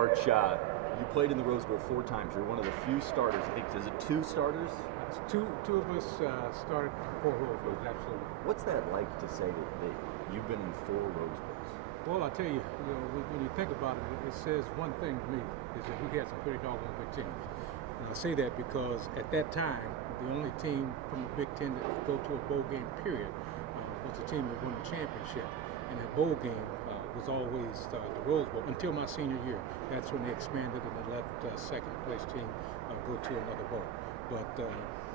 Arch, you played in the Rose Bowl 4 times. You're one of the few starters. I think, is it 2 starters? Two of us started 4 Rose Bowls, absolutely. What's that like to say that you've been in 4 Rose Bowls? Well, I tell you, when you think about it, it says one thing to me, is that we had some pretty doggone good teams. And I say that because at that time, the only team from the Big Ten that could go to a bowl game, period, was the team that won the championship. And that bowl game was always the Rose Bowl until my senior year. That's when they expanded and they let second place team go to another bowl. But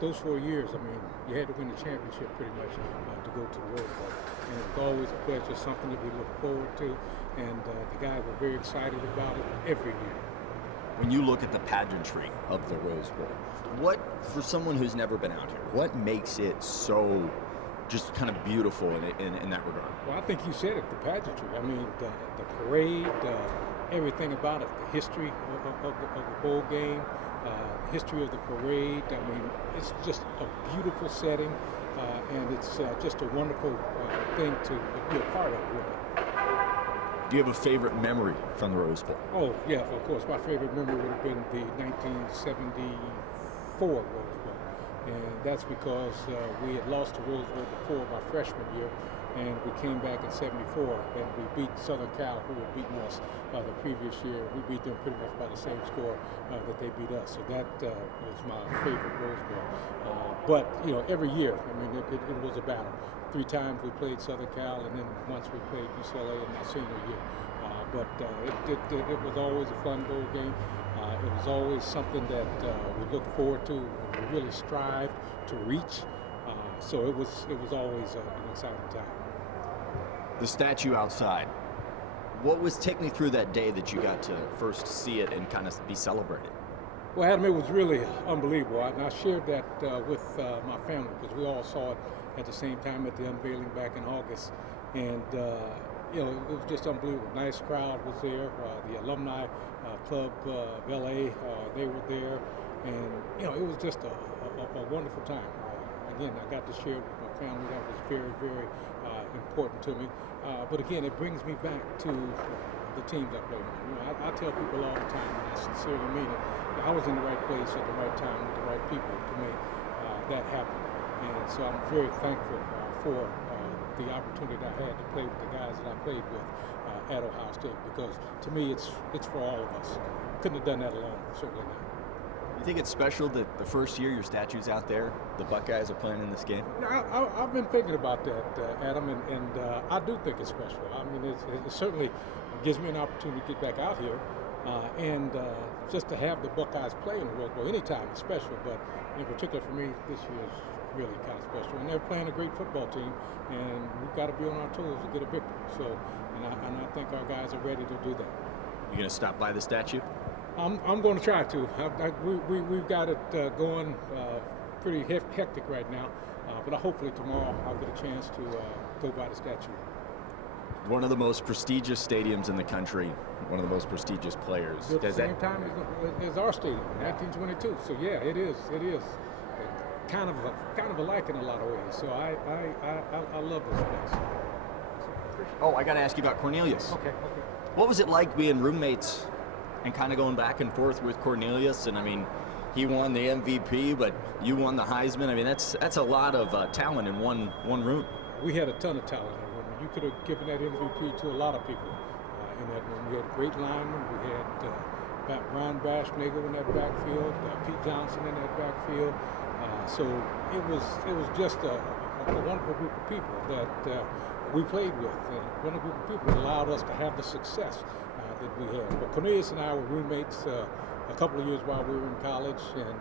those 4 years, I mean, you had to win the championship pretty much to go to the Rose Bowl. And it was always a pleasure, something that we look forward to. And the guys were very excited about it every year. When you look at the pageantry of the Rose Bowl, what, for someone who's never been out here, what makes it so just kind of beautiful in that regard? Well, I think you said it, the pageantry. I mean, the parade, everything about it, the history of the bowl game, history of the parade. I mean, it's just a beautiful setting, and it's just a wonderful thing to be a part of, really. Do you have a favorite memory from the Rose Bowl? Oh, yeah, of course. My favorite memory would have been the 1974 Rose Bowl. And that's because we had lost the Rose Bowl before my freshman year, and we came back in '74, and we beat Southern Cal, who had beaten us the previous year. We beat them pretty much by the same score that they beat us. So that was my favorite Rose Bowl. But, you know, every year, I mean, it was a battle. 3 times we played Southern Cal, and then once we played UCLA in my senior year. But it was always a fun bowl game. It was always something that we looked forward to, and we really strived to reach. So it was always an exciting time. The statue outside. Take me through that day that you got to first see it and kind of be celebrated. Well, Adam, it was really unbelievable. And I shared that with my family because we all saw it at the same time at the unveiling back in August. And you know, it was just unbelievable. Nice crowd was there. The alumni club of LA, they were there, and you know, it was just a wonderful time. Again, I got to share it with my family. That was very, very important to me. But again, it brings me back to the teams I played on. You know, I tell people all the time, and I sincerely mean it, I was in the right place at the right time with the right people to make that happen. And so I'm very thankful for the opportunity that I had to play with the guys that I played with at Ohio State, because to me it's for all of us. Couldn't have done that alone, certainly not. You think it's special that the first year your statue's out there, the Buckeyes are playing in this game? I've been thinking about that, Adam, and I do think it's special. I mean, it certainly gives me an opportunity to get back out here, and just to have the Buckeyes play in the Rose Bowl anytime is special, but in particular for me, this year is really kind of special. And they're playing a great football team, and we've got to be on our toes to get a victory. So, and I think our guys are ready to do that. You gonna stop by the statue? I'm going to try to. We've got it going pretty hectic right now, but hopefully tomorrow I'll get a chance to go by the statue. One of the most prestigious stadiums in the country, one of the most prestigious players. At the same time as our stadium, 1922. So yeah, it is. Kind of alike in a lot of ways. So I love this place. Oh, I got to ask you about Cornelius. Okay. What was it like being roommates and kind of going back and forth with Cornelius? And I mean, he won the MVP, but you won the Heisman. I mean, that's a lot of talent in one room. We had a ton of talent in that room. You could have given that MVP to a lot of people in that room. We had great linemen. We had Brian Baschnagel in that backfield, Pete Johnson in that backfield. So it was just a wonderful group of people that we played with, and one of the group of people that allowed us to have the success that we had. But Cornelius and I were roommates a couple of years while we were in college, and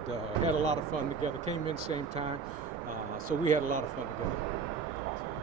had a lot of fun together. Came in same time, so we had a lot of fun together.